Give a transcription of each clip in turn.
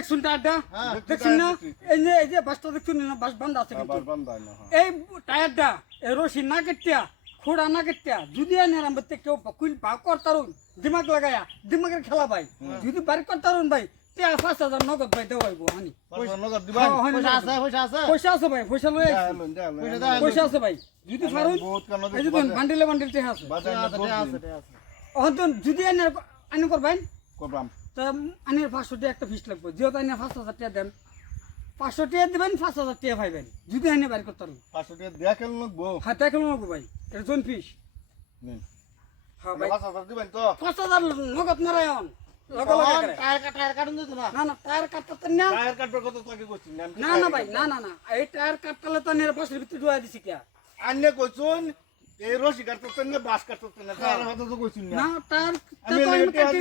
দেখছুন টায়ারটা হ্যাঁ, দেখছুন না? এই যে এই যে বাসটা দেখছুন না? বাস বান্ধা আছে কিন্তু না হ্যাঁ। এই টায়ারটা এই রশি না কেটিয়া খোড়া না কেটিয়া যদি আনে রামতে কেউ কুইল পা করতারুন দিমাগ লাগায়া দিমাগের খেলা ভাই। যদি বাড়ি করতারুন ভাই হ্যাঁ, হ্যাঁ, পয়সা আছে ভাই পয়সা লয়ে পয়সা আছে ভাই। যদি দেখছি, বান্ডিলে বান্ডিল আছে। যদি আনে করবেন? করবাম। তা আনের পাঁচশো টাকা একটা ফিস লাগবে যেহেতু আনে পাঁচ হাজার টাকা দেন পাঁচশো টাকা দেবেন পাঁচ হাজার টাকা পাইবেন যদি আনে বাড়ি করতে পারুন পাঁচশো টাকা দেয়া কেন লাগবো? হ্যাঁ তাই খেলো লাগবো ভাই এটা জন ফিস। হ্যাঁ ভাই পাঁচ হাজার দিবেন তো? পাঁচ হাজার নগদ নারায়ণ। টায়ার টায়ার না না টায়ার টায়ার ভাই না না না এই টায়ার কাটলে তো আনের পাশের ভিতরে ডুয়া দিছি কে আন্নে কইছুন, এই রশি কাটতেছেন না, টায়ারের কথা তো কইছুন না। টায়ার তো আমি কাটি?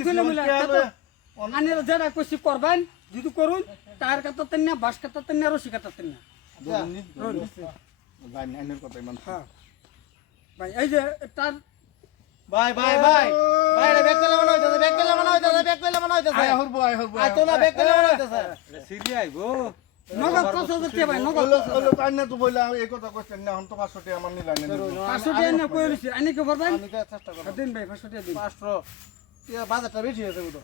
আনের যেটা কইছি করবেন যদি করুন টায়ার কাটতে না বাস কাটতে না রশি কাটতে না। নি, ভাই। হ্যাঁ। ভাই এই যে তার ভাই ভাই ভাই। ভাই ব্যাগ পেলে মনে হইতাছে ব্যাগ পেলে মনে হইতাছে ব্যাগ পেলে মনে হইতাছে। আয় হরবো, আয় হরবো, আয় তো না। ব্যাগ পেলে মনে হইতাছে নগদ পাঁচ হাজার টাকা ভাই নগদ ওলো, ওলো, তো আন্নে তো বললা, এই কথা কইছেন না, এখন তো পাঁচশো টাকা আমার নিলেন না। পাঁচশো টাকা না কই রইছে? আনি কি করবেন? আমি তো চেষ্টা করব। দিন ভাই পাঁচশো টাকা দিন। পাঁচশো। ইয়া বাজারটা বেশি হয়েছে বুঝো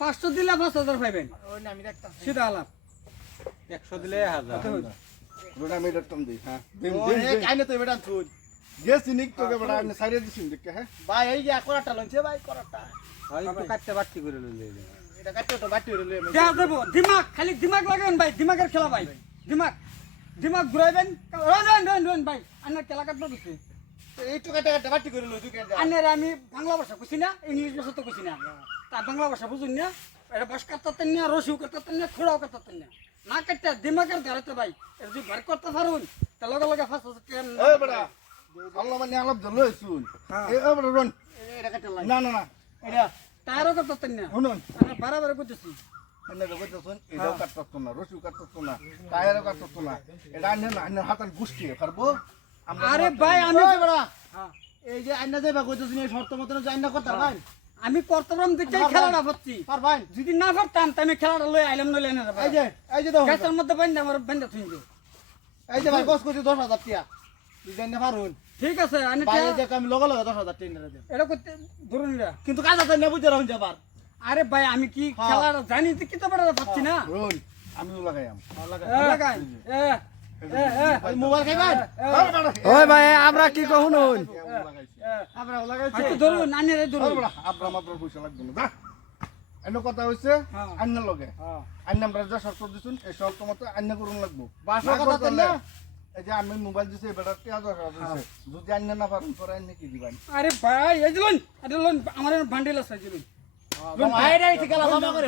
পাঁচশো দিলে পাঁচ হাজার পাইবেন। ওই না আমি দেখতাম। সিধা আলাপ। একশো দিলে হাজার। রোনা মেয়েটার টান দিই, হ্যাঁ। দিন, ও দিন, হে দিন। কাইনে তো বেটা তুই গেছি নিক তোকে বেটা, আন্নে সাইডে দিছিন দেখে, হ্যাঁ। ভাই এই যে করাটা লইছে ভাই করাটা একটু কাটতে বাড়তি করে লইলে এটা কাটতে তো বাটি হইল আমি দেয়া দেবো দিমাগ খালি দিমাগ লাগাবেন ভাই দিমাগের খেলা ভাই। দিমাগ দিমাগ ঘুরাইবেন। রন রন রন রন ভাই আন্নার খেলা কাটবো কিছু কাটতে কাটতে আন্নের আমি বাংলা ভাষা বুঝি না ইংলিশ ভাষা তো বুঝি না তা বাংলা ভাষা বুঝুন না এটা বাস কাটতেন না রসিও কাটতেন না খোড়াও কাটতেন না না কাটতে দিমাগের ধারাতে ভাই এটা যদি বার করতে পারুন তা লগে আল্লাহ মানে আলাপ ধরলো শুন। হ্যাঁ। এটা কাটতে না, না, না, এটা টায়ারও কাটতেন না শুনুন। বারবার করতেছি এনে তো কইতাছেন, এটাও কাটতাছো না, রশিও কাটতাছো না, টায়ারও না। এটা আন্নে না, হাতান গুষ্টি, পারব? আরে ভাই আমি হ্যাঁ। এই যে আইনা যাইবা কইতেছিস এই শর্ত মতন আইনা করতে ভাই। আমি করতাম দেখে খেলাটা পাচ্ছি যদি না পারতাম আমি খেলাটা লই আইলাম নইলে এনে এই যে এই যে গাছের মধ্যে আমার থুই এই যে ভাই করছি দশ হাজার টিয়া। ডিজাইন না পারুন ঠিক আছে আমি আমি লগে লগে দশ হাজার টিয়া দেন এটা করতে ধরুন কিন্তু কাজ আছে না বুঝতে রাখুন যাবার আরে ভাই আমি কি হ্যাঁ। খেলাটা জানি তো কি তো না? আমিও লাগাইয়াম। এ, লাগাই। ওই ভাই আমরা কি লাগাইছি আচ্ছা, কথা হইছে, হ্যাঁ। লগে। হ্যাঁ। আন্না আমরা যা শর্ত দিছুন, এই শর্ত মতো আন্না করুন লাগবো। বাসা কথা এই যে আমি মোবাইল দিছি, বেটার হাজার যদি আন্না না পারেন, পরে কি দিবেন? আরে ভাই এই দিলুন আরে লোন আমার বান্ডিল আছে দিলুন জমা করে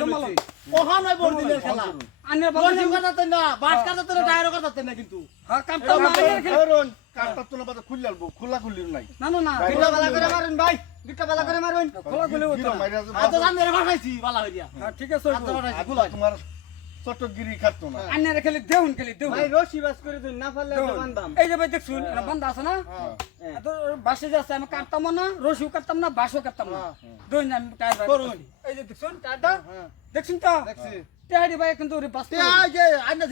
খেলা। আনের জিম না বাস না কিন্তু। হ্যাঁ খেলা। তো না খুললে আলবো, খোলা খুললির নাই। না না না। দুটা বেলা করে মারুন ভাই। দুটা বেলা করে মারুন। খোলা তো জান বালা হইয়া। হ্যাঁ ঠিক আছে গুলাই তোমার চট্টগিরি খাটতো না। খেলে দেউন খেলে দেউন। রশি বাস করে দিন না পারলে এই যে ভাই দেখছুন এটা বান্ধা আছে না? তো বাসে যাচ্ছে আমি কাটতাম না কাটতাম না বাসও কাটতাম না। দুই আমি টায়ার বাইর করুন। এই যে দেখছুন টায়ারটা দেখছুন তো? দেখছি। টায়ারি ভাই কিন্তু বাস যে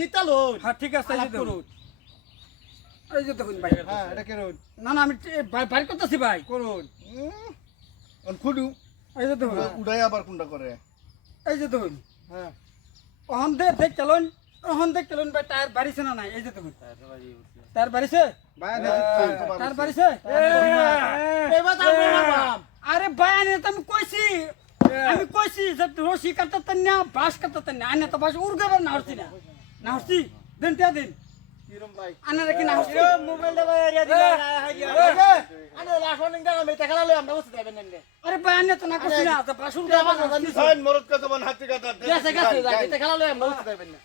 জিতালো হ্যাঁ ঠিক আছে এই দেখুন। এই যে দেখুন ভাই। হ্যাঁ এটা কেরুন না না আমি বাইর করতেছি ভাই। করুন। খুলু এই যে দেখুন। উড়াই আবার কোনটা করে। এই যে দেখুন। হ্যাঁ। ওহন দে দেখ চলুন। ওহন দেখ চলুন ভাই টায়ার বাড়িছে না নাই এই যে দেখুন। টায়ার বাড়িছে ভাই টায়ার বাড়িছে এবার তো আমরা মারবাম আরে ভাই আনে তো আমি কইছি। আমি কইছি যে রশি কাটতেন না বাস কাটতেন না। আনে তো বাস উড়গাবার না হরছি না। না হরছি দেন তিয়া দিন। আরে ভাই আনে তো না বাস উড়গাবার না সাইন মরদ কা জবান হাতি কা দাঁত গেছে গেছে টাকা লই আমরা বসে যাবেন না